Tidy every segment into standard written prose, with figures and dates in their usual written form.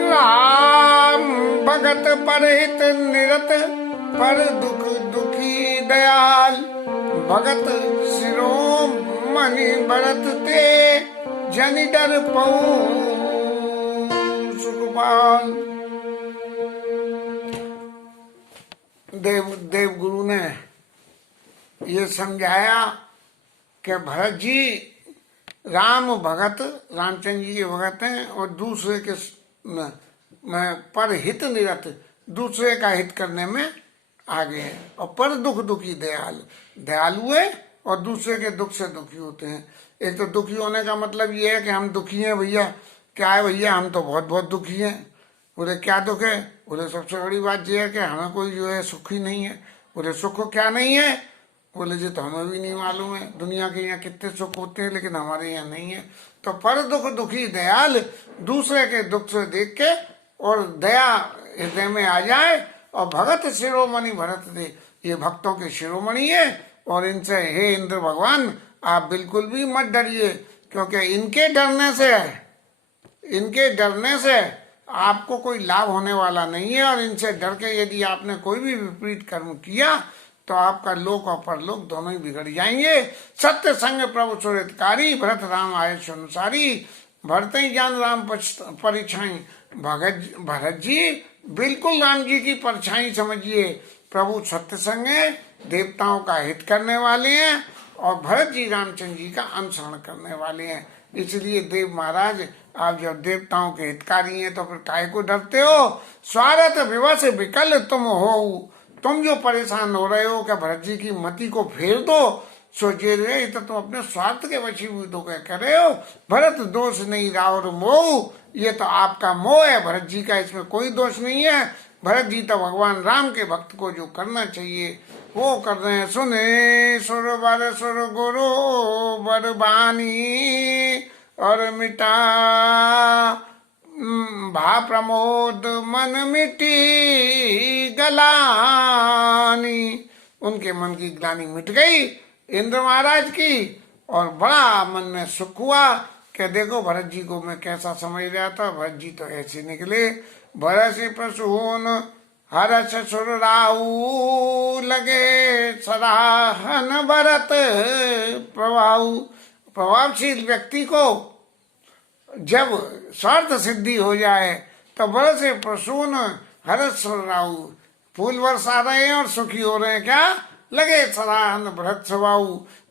राम भगत परहित निरत, पर दुख दुखी दयाल। भगत शिरोमणि भरत ते, जनि डर पऊ सुखपाल। देव गुरु ने ये समझाया कि भरत जी राम भगत, रामचंद्र जी के भगत हैं, और दूसरे के पर हित निरत, दूसरे का हित करने में आगे हैं। और पर दुख दुखी दयालु, दयालु है और दूसरे के दुख से दुखी होते हैं। एक तो दुखी होने का मतलब ये है कि हम दुखी हैं भैया। क्या है भैया, हम तो बहुत बहुत दुखी हैं। बोले क्या दुख है? बोले सबसे बड़ी बात यह है कि हमें कोई जो है सुखी नहीं है। बोले सुख क्या नहीं है? बोले जी तो हमें भी नहीं मालूम है। दुनिया के यहाँ कितने सुख होते हैं, लेकिन हमारे यहाँ नहीं है। तो पर दुख दुखी दयाल, दूसरे के दुख से देख के और दया हृदय में आ जाए। और भगत शिरोमणि भरत दे, ये भक्तों के शिरोमणि है। और इनसे हे इंद्र भगवान, आप बिल्कुल भी मत डरिए, क्योंकि इनके डरने से आपको कोई लाभ होने वाला नहीं है। और इनसे डर के यदि आपने कोई भी विपरीत कर्म किया तो आपका लोक और परलोक दोनों ही बिगड़ जाएंगे। सत्य संग प्रभु सुरतकारी, भरत राम आयुष अनुसारी। भरत ही जान राम परिछाई। भरत जी बिल्कुल राम जी की परछाई समझिए। प्रभु सत्य संग है, देवताओं का हित करने वाले हैं, और भरत जी रामचंद्र जी का अनुसरण करने वाले हैं। इसलिए देव महाराज, आप जब देवताओं के हितकारी हैं तो फिर काहे को डरते हो? स्वार्थ विवश विकल तुम हो। तुम जो परेशान हो रहे हो, क्या भरत जी की मति को फेर दो? सोचिए रे, तो तुम अपने स्वार्थ के वशीभूत होकर कर रहे हो। भरत दोष नहीं रावण मोह, ये तो आपका मोह है, भरत जी का इसमें कोई दोष नहीं है। भरत जी तो भगवान राम के भक्त को जो करना चाहिए वो कर रहे हैं। सुने सुर गुरु बरबानी, और मिटा भा प्रमोद मन मिटी गलानी। उनके मन की ग्लानि मिट गई इंद्र महाराज की, और बड़ा मन में सुख हुआ कि देखो भरत जी को मैं कैसा समझ रहा था, भरत जी तो ऐसे निकले। भरत से प्रसून हर्ष सुर राहु, लगे सराहन भरत प्रभावशील व्यक्ति को जब स्वार्थ सिद्धि हो जाए तो भरत से प्रसून हर्ष सुर राहु, फूल बरसा रहे हैं और सुखी हो रहे हैं। क्या लगे सराहन भरत स्वभाव,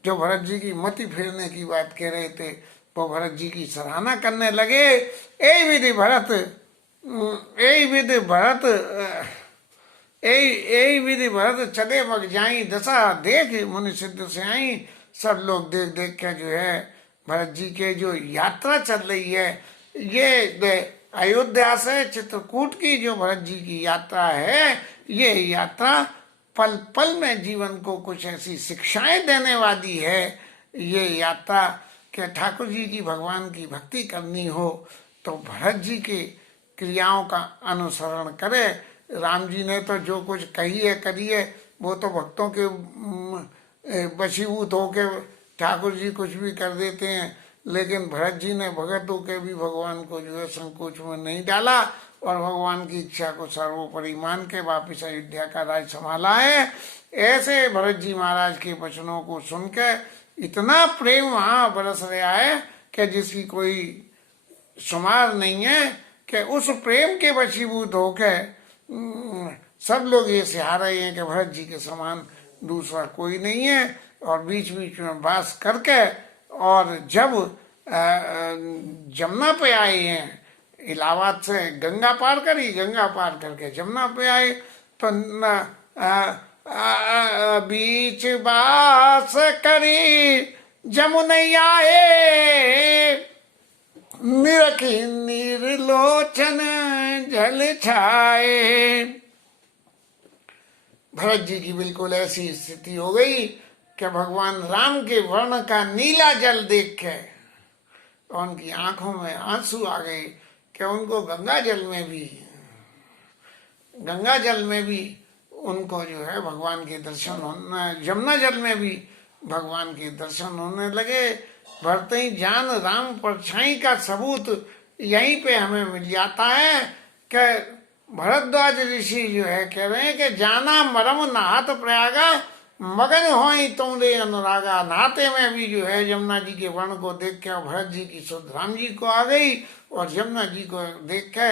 जो भरत जी की मति फेरने की बात कह रहे थे वो भरत जी की सराहना करने लगे। ए विधि भरत चले मग जाई, दशा देख मुनि सिद्ध से आई। सब लोग देख देख के जो है भरत जी के जो यात्रा चल रही है, ये अयोध्या से चित्रकूट की जो भरत जी की यात्रा है, ये यात्रा पल पल में जीवन को कुछ ऐसी शिक्षाएं देने वाली है। ये यात्रा कि ठाकुर जी की भगवान की भक्ति करनी हो तो भरत जी के क्रियाओं का अनुसरण करे। राम जी ने तो जो कुछ कही है करी है, वो तो भक्तों के वशीभूत होके ठाकुर जी कुछ भी कर देते हैं। लेकिन भरत जी ने भगत होकर भी भगवान को जो है संकोच में नहीं डाला, और भगवान की इच्छा को सर्वोपरि मान के वापिस अयोध्या का राज संभाला है। ऐसे भरत जी महाराज के वचनों को सुन के इतना प्रेम वहां बरस रहा है कि जिसकी कोई शुमार नहीं है। कि उस प्रेम के वशीभूत होके सब लोग ये सिहा रहे हैं कि भरत जी के समान दूसरा कोई नहीं है। और बीच बीच में वास करके, और जब जमुना पे आए हैं, इलाहाबाद से गंगा पार करी, गंगा पार करके जमुना पे आए, तो बीच बास करी जमुनैया निरखी निर्लोचन जल छाए। भरत जी की बिल्कुल ऐसी स्थिति हो गई कि भगवान राम के वर्ण का नीला जल देख के उनकी आंखों में आंसू आ गए कि उनको गंगा जल में भी उनको जो है भगवान के दर्शन होने, यमुना जल में भी भगवान के दर्शन होने लगे। भरते ही जान राम परछाई का सबूत यहीं पे हमें मिल जाता है कि भरद्वाज ऋषि जो है कह रहे हैं कि जाना मरम नहात प्रयागा मगन होई तुम रे अनुरागा। नहाते में भी जो है यमुना जी के वर्ण को देख के भरत जी की सुध राम जी को आ गई, और यमुना जी को देख के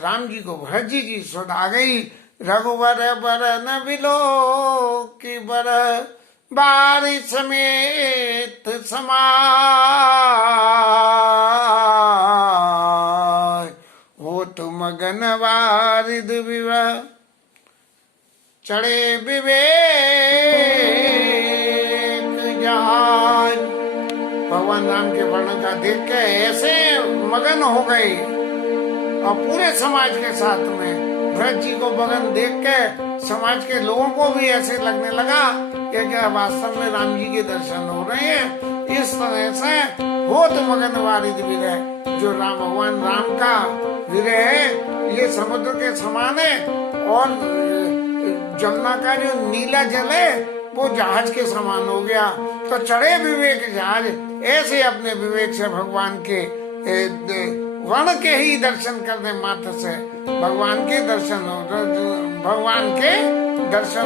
राम जी को भरत जी की सुध आ गई। रघुवर बर न बिलो कि बर बारिश समेत समाय हो तुम मगन वारिद विवाह चढ़े विवेक जहाज। भगवान राम के वर्णन का देख के ऐसे मगन हो गए, और पूरे समाज के साथ में भरत जी को मगन देख के समाज के लोगों को भी ऐसे लगने लगा कि क्या वास्तव में राम जी के दर्शन हो रहे हैं। इस तरह से हो तो मगन वारिद विरह, जो राम भगवान राम का विरह है ये समुद्र के समान है, और जमुना का जो नीला जल है वो जहाज के समान हो गया। तो चढ़े विवेक जहाज, ऐसे अपने विवेक से भगवान के वर्ण के ही दर्शन करने मात्र से भगवान के दर्शन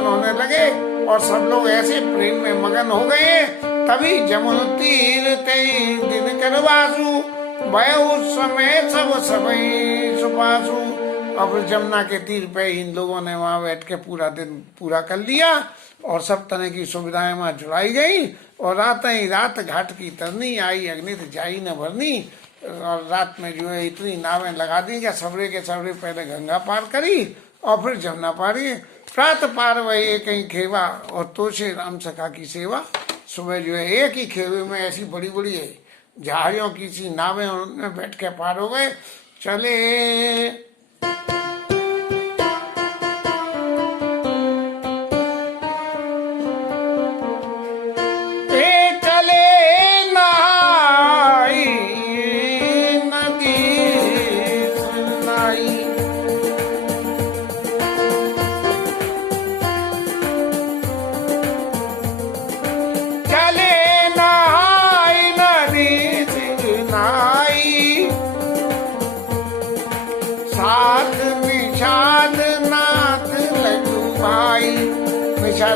होने लगे, और सब लोग ऐसे प्रेम में मगन हो गए। तभी जमुन तीर ते दिन करवासु भय उस समय सब सबई सुपासु। अब जमुना के तीर पे इन लोगों ने वहां बैठ के पूरा दिन पूरा कर लिया, और सब तरह की सुविधाएं वहां जुड़ाई गई। और रात ही रात घाट की तरनी आई अग्नित जाई न भरनी। और रात में जो है इतनी नावें लगा दी कि सवेरे के सवेरे पहले गंगा पार करी और फिर जमुना पारी। प्रात पार वही एक ही खेवा और तो से राम सखा की सेवा। सुबह जो है एक ही खेवे में ऐसी बड़ी बड़ी जहाजों की सी नावें उनमें बैठ के पार हो गए। चले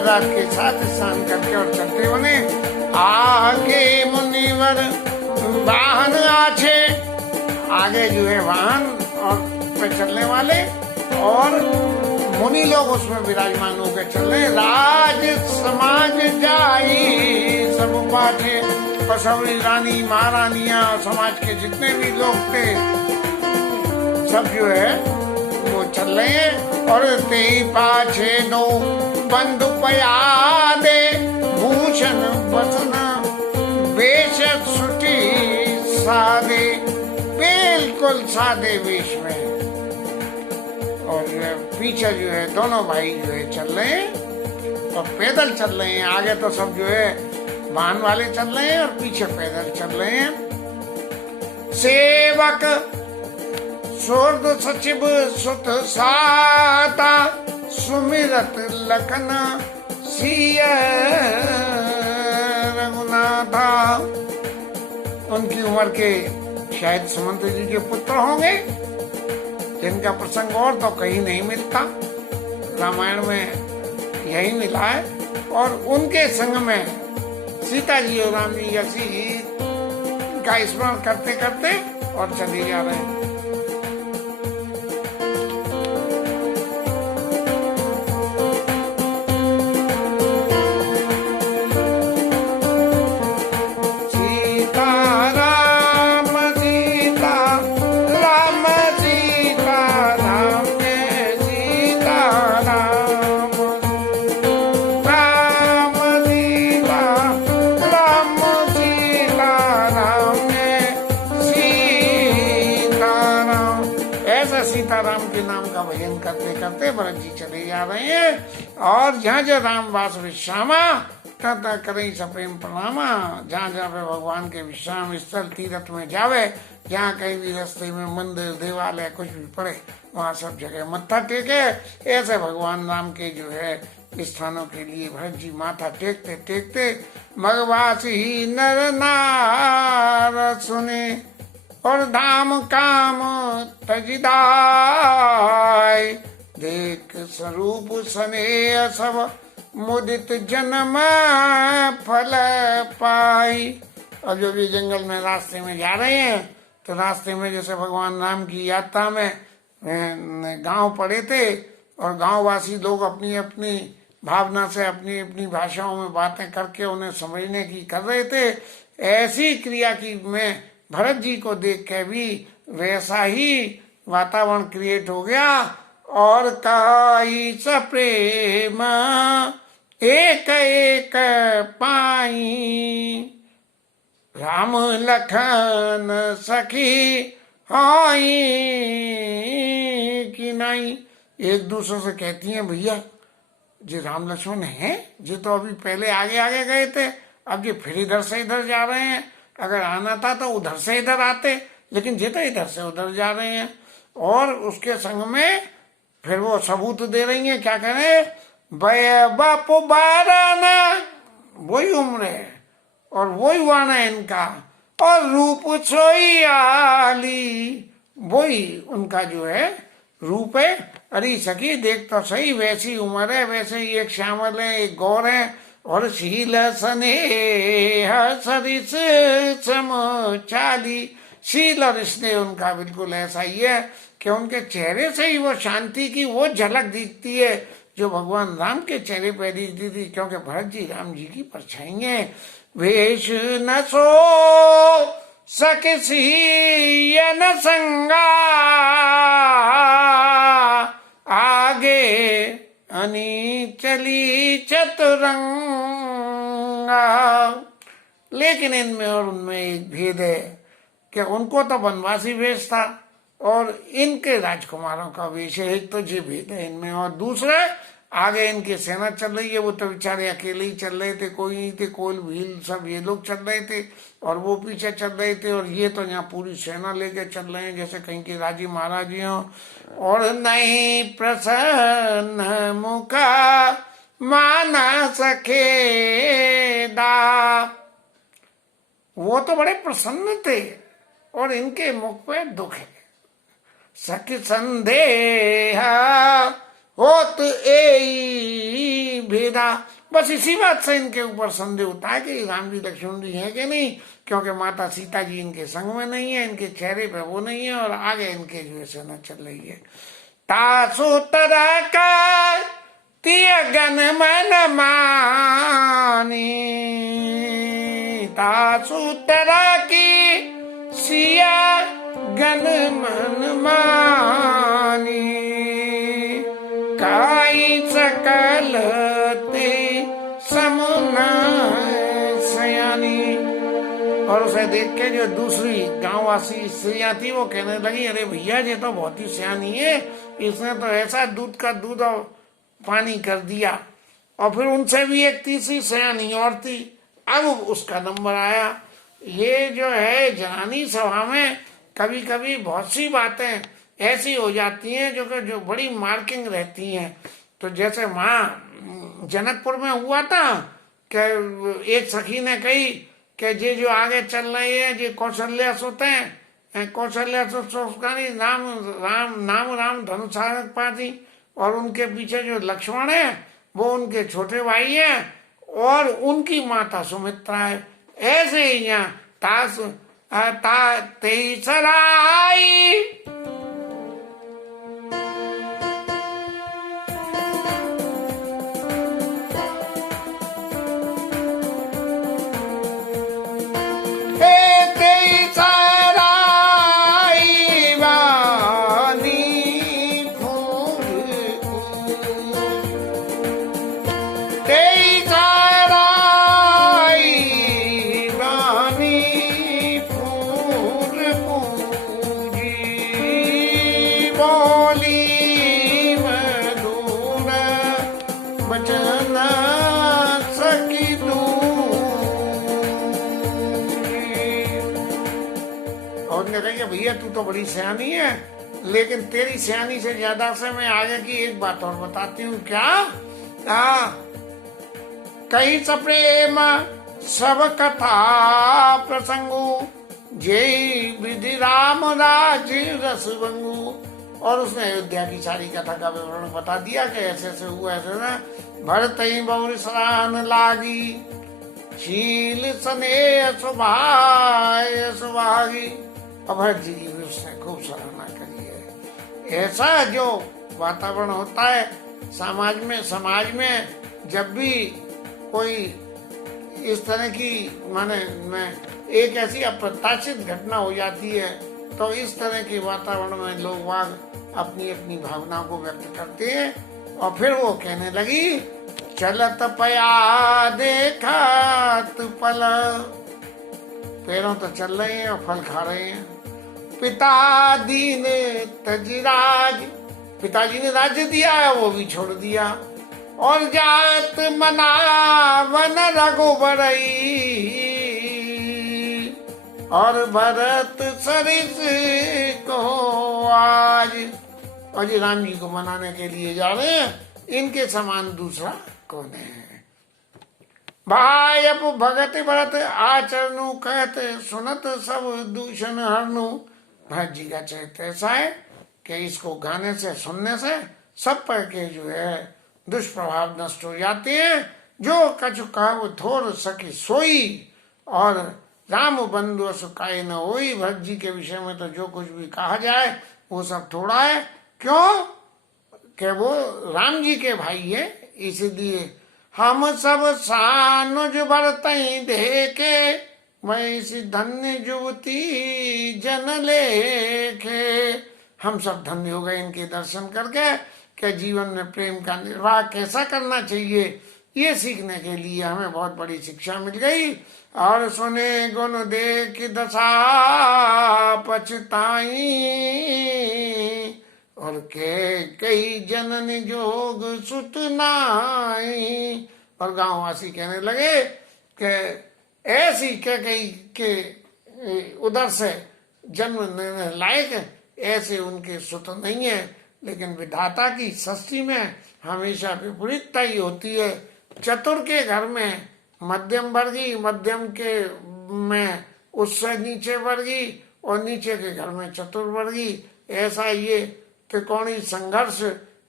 रात के साथ स्नान करके और चलते बने। आगे मुनिवर वाहन आछे, आगे जो है वाहन और पे चलने वाले, और मुनि लोग उसमें विराजमान होकर चल रहे। राज समाज जाई सब पाछे, पसौरी रानी महारानियां और समाज के जितने भी लोग थे सब जो है वो चल रहे हैं। और ते पाछे नो बंधु पयादे भूषण बसना वेश सुटी सादे, बिल्कुल सादे वेश में। और पीछे जो है दोनों भाई जो है चल रहे हैं, और पैदल चल रहे हैं। आगे तो सब जो है वाहन वाले चल रहे हैं और पीछे पैदल चल रहे हैं। सेवक सोर्द सचिव सुत साता सुमिरत लखन सिय रघुनाथा। उनकी उम्र के शायद सुमंत जी के पुत्र होंगे, जिनका प्रसंग और तो कहीं नहीं मिलता, रामायण में यही मिला है। और उनके संग में सीता जी और राम जी ऐसी का स्मरण करते करते और चले जा रहे हैं। सीताराम के नाम का भजन करते करते भरत जी चले जा रहे हैं। और जहाँ जहाँ राम वास विश्रामा तथा करें सप्रेम प्रणामा। जहाँ जहाँ पे भगवान के विश्राम स्थल तीर्थ में जावे, जहाँ कहीं भी रास्ते में मंदिर देवालय कुछ भी पड़े, वहाँ सब जगह मत्था टेके। ऐसे भगवान राम के जो है स्थानों के लिए भरत जी माथा टेकते टेकते मगवास ही नर नार सुने और धाम काम तजिदाय। देख स्वरूप स्नेह सब मुदित जन्म फल पाई। अब जब ये जंगल में रास्ते में जा रहे हैं तो रास्ते में जैसे भगवान राम की यात्रा में गांव पड़े थे और गांववासी लोग अपनी अपनी भावना से अपनी अपनी भाषाओं में बातें करके उन्हें समझने की कर रहे थे। ऐसी क्रिया की मैं भरत जी को देख के भी वैसा ही वातावरण क्रिएट हो गया। और काई स प्रेम एक एक पाई। राम लखन सखी हाई कि नहीं। एक दूसरे से कहती हैं भैया जी राम लक्ष्मण हैं, जी तो अभी पहले आगे आगे गए थे, अब ये फिर इधर से इधर जा रहे हैं। अगर आना था तो उधर से इधर आते, लेकिन ये तो इधर से उधर जा रहे हैं। और उसके संग में फिर वो सबूत दे रही हैं, क्या करें, भय बापू बाराना वही उम्र है और वही वाना इनका, और रूप सोई आली वही उनका जो है रूप है। अरे सखी देख तो सही, वैसी उम्र है, वैसे ही एक श्यामल है एक गौर है। और शील स्नेह सरिस सम चाली। शील और स्नेह उनका बिल्कुल ऐसा ही है कि उनके चेहरे से ही वो शांति की वो झलक दिखती है जो भगवान राम के चेहरे पर दिखती थी, क्योंकि भरत जी राम जी की परछाई है। वेश न सो सकसी न संगा आगे अनी चली चतुरंगा। लेकिन इनमें और उनमें एक भेद है कि उनको तो वनवासी वेश था और इनके राजकुमारों का वेश है। एक तो ये भेद है इनमें। और दूसरे आगे इनकी सेना चल रही है, वो तो बेचारे अकेले ही चल रहे थे, कोई नहीं थे, कोल भील सब ये लोग चल रहे थे और वो पीछे चल रहे थे। और ये तो यहाँ पूरी सेना लेके चल रहे हैं जैसे कहीं के राजी महाराजी हों। और नहीं प्रसन्न मुखा माना सके दा। वो तो बड़े प्रसन्न थे और इनके मुख पे दुख है। सखी संदेह होत ए भेदा। बस इसी बात से इनके ऊपर संदेह होता है कि राम जी लक्ष्मण जी हैं कि नहीं, क्योंकि माता सीता जी इनके संग में नहीं है, इनके चेहरे पे वो नहीं है और आगे इनके जो है सेना चल रही है। तासु तरह का तियगन मन मानी। तासु तरह की सिया गन मन मानी। काई सकल ते समुना सयानी। और उसे देख के जो दूसरी गांववासी स्त्रियां थी वो कहने लगी, अरे भैया ये तो बहुत ही सयानी है, इसने तो ऐसा दूध का दूध और पानी कर दिया। और फिर उनसे भी एक तीसरी सयानी और थी, अब उसका नंबर आया। ये जो है जनानी सभा में कभी कभी बहुत सी बातें ऐसी हो जाती हैं जो बड़ी मार्किंग रहती हैं। तो जैसे वहाँ जनकपुर में हुआ था कि एक सखी ने कही कि ये जो आगे चल रहे हैं ये कौशल्या सुत हैं, कौशल्या सुतनी नाम धनुषारक पाती। और उनके पीछे जो लक्ष्मण है वो उनके छोटे भाई हैं और उनकी माता सुमित्रा है। ऐसे ही यहाँ तेसराई। भैया तू तो बड़ी सयानी है, लेकिन तेरी सयानी से ज्यादा से मैं आगे की एक बात और बताती हूँ। क्या कई सप्रेम सब कथा प्रसंगु जय विधि राम राज रस बंगु। और उसने अयोध्या की सारी कथा का विवरण बता दिया कि ऐसे ऐसे हुआ, ऐसे ना। भरत बहुर सराहन लागी, शील स्नेह सुभागी। और भरत जी की भी उसने खूब सराहना करी है। ऐसा जो वातावरण होता है समाज में जब भी कोई इस तरह की माने एक ऐसी अप्रत्याशित घटना हो जाती है, तो इस तरह के वातावरण में लोग वाग अपनी अपनी भावना को व्यक्त करते हैं। और फिर वो कहने लगी, चलत पया देखत पल। पैरों तो चल रहे हैं और फल खा रहे हैं। पिता दीन तजराज, पिताजी ने राज्य दिया है वो भी छोड़ दिया। और जात मनावन रघुबरई, और भरत सरिस को आज। और जी राम जी को मनाने के लिए जा रहे हैं, इनके समान दूसरा कौन है। भाई अब भगत भरत आचरणु कहते, सुनत सब दूषण हरनु। भरत जी का चरित्र ऐसा है कि इसको गाने से सुनने से सब पर के जो है दुष्प्रभाव नष्ट हो जाते हैं। जो कछु कहो थोर सकी सोई, और राम बंधु सुखाए न होई। भरत जी के विषय में तो जो कुछ भी कहा जाए वो सब थोड़ा है। क्यों कि वो राम जी के भाई है, इसलिए हम सब सानुज बरतई देखे, मैं इस धन्य युवती जन लेखे। हम सब धन्य हो गए इनके दर्शन करके कि जीवन में प्रेम का निर्वाह कैसा करना चाहिए, ये सीखने के लिए हमें बहुत बड़ी शिक्षा मिल गई। और सुने गुण देख दशा पछताई, और के कई जनन जोग सुत नाई। और गांववासी कहने लगे कि ऐसी के कई के उधर से जन्म लेने लायक ऐसे उनके सुत नहीं है। लेकिन विधाता की सृष्टि में हमेशा विपरीतता ही होती है। चतुर के घर में मध्यम वर्गी, मध्यम के में उससे नीचे वर्गी, और नीचे के घर में चतुर वर्गी। ऐसा ये त्रिकोणीय संघर्ष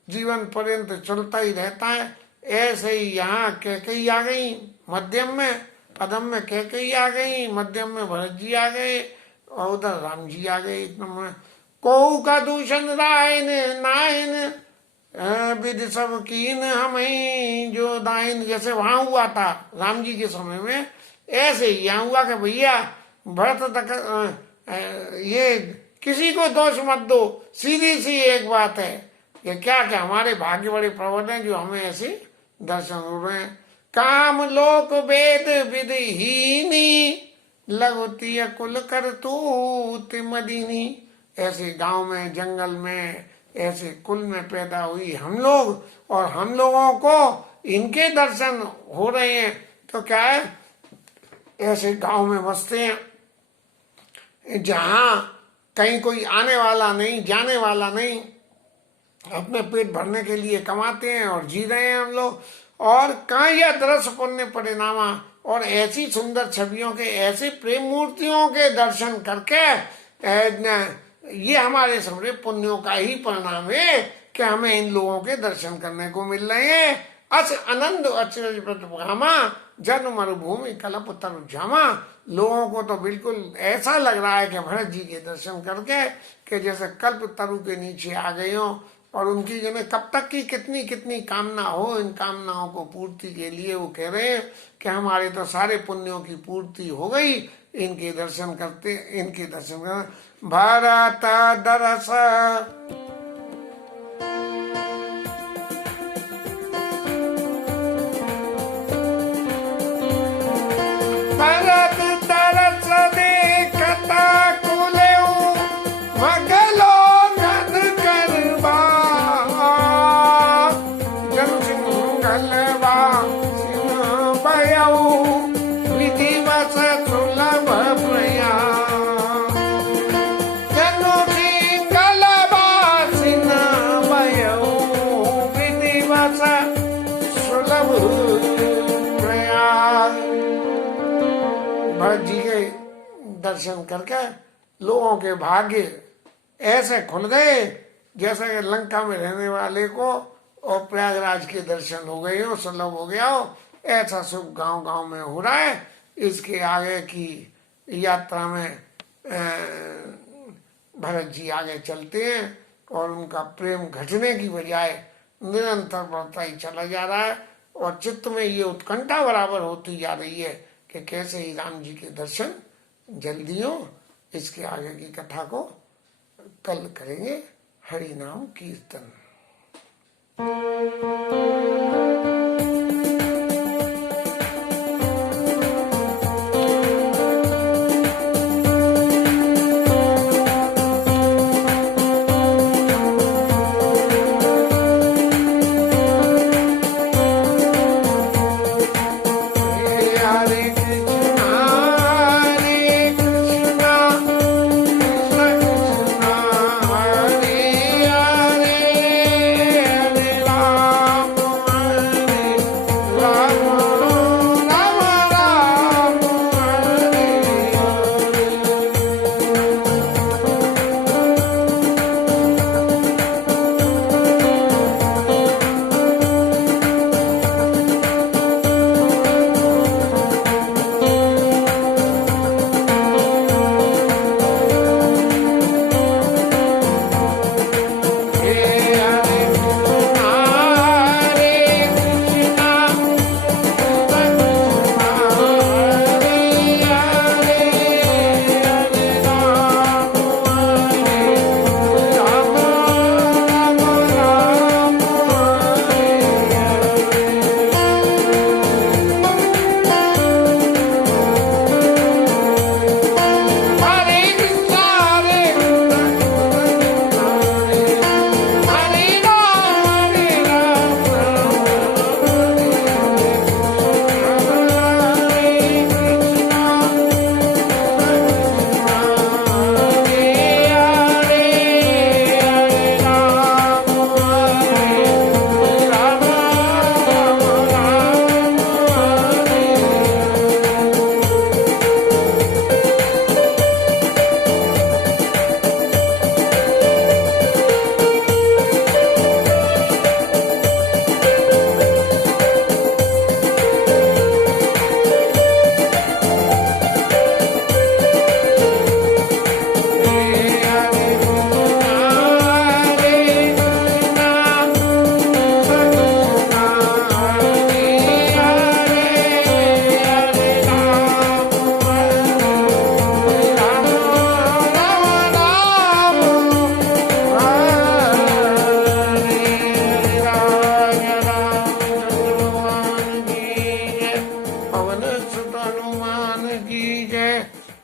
जीवन पर्यंत चलता ही रहता है। ऐसे ही यहाँ कैकेयी आ गई मध्यम में, अधम में कैकेयी आ गई, मध्यम में भरत जी आ गए, और उधर राम जी आ गए। कोहू का दूषण रायन नायन, विधि सब कीन हमें जो दाइन। जैसे वहां हुआ था राम जी के समय में, ऐसे ही यहाँ हुआ कि भैया भरत तक ये किसी को दोष मत दो। सीधी सी एक बात है कि क्या हमारे भाग्य बड़े प्रबल हैं जो हमें ऐसे दर्शन हो रहे हैं। काम लोक वेद विधिहीनी, लगती कुल कर तू मदीनी। ऐसे गांव में जंगल में ऐसे कुल में पैदा हुई हम लोग, और हम लोगों को इनके दर्शन हो रहे हैं। तो क्या है, ऐसे गांव में बसते हैं जहां कहीं कोई आने वाला नहीं, जाने वाला नहीं, अपने पेट भरने के लिए कमाते हैं और जी रहे हैं हम लोग। और कहाँ यह दरस पुण्य परिणामा, और ऐसी सुंदर छवियों के, ऐसे प्रेम मूर्तियों के दर्शन करके ये हमारे सामने पुण्यों का ही परिणाम है कि हमें इन लोगों के दर्शन करने को मिल रहे हैं। अस आनंद अचरज प्रतिभामा, जन मरुभूमि कलप तरुझामा। लोगों को तो बिल्कुल ऐसा लग रहा है कि भरत जी के दर्शन करके कि जैसे कल्प तरु के नीचे आ गए हों, और उनकी जिन्हें कब तक की कितनी कितनी कामना हो, इन कामनाओं को पूर्ति के लिए वो कह रहे हैं कि हमारे तो सारे पुण्यों की पूर्ति हो गई इनके दर्शन करते। भरत दरस भरत दरस देखता कुलेऊ, मगलो नद करवा। जन सिंहलवा सिंह भयऊ, विधिवत सुलभ प्रया। जनु सिंहलवा दर्शन करके लोगों के भाग्य ऐसे खुल गए जैसे कि लंका में रहने वाले को और प्रयागराज के दर्शन हो गए हो, सुलभ हो गया हो। ऐसा सुख गांव गांव में हो रहा है। इसके आगे की यात्रा में भरत जी आगे चलते हैं और उनका प्रेम घटने की बजाय निरंतर बढ़ता ही चला जा रहा है और चित्त में ये उत्कंठा बराबर होती जा रही है कि कैसे ही राम जी के दर्शन जल्दी हो। इसके आगे की कथा को कल करेंगे। हरि नाम कीर्तन।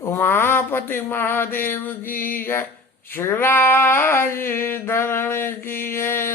उमापति महादेव की जय। श्री राज धरण की जय।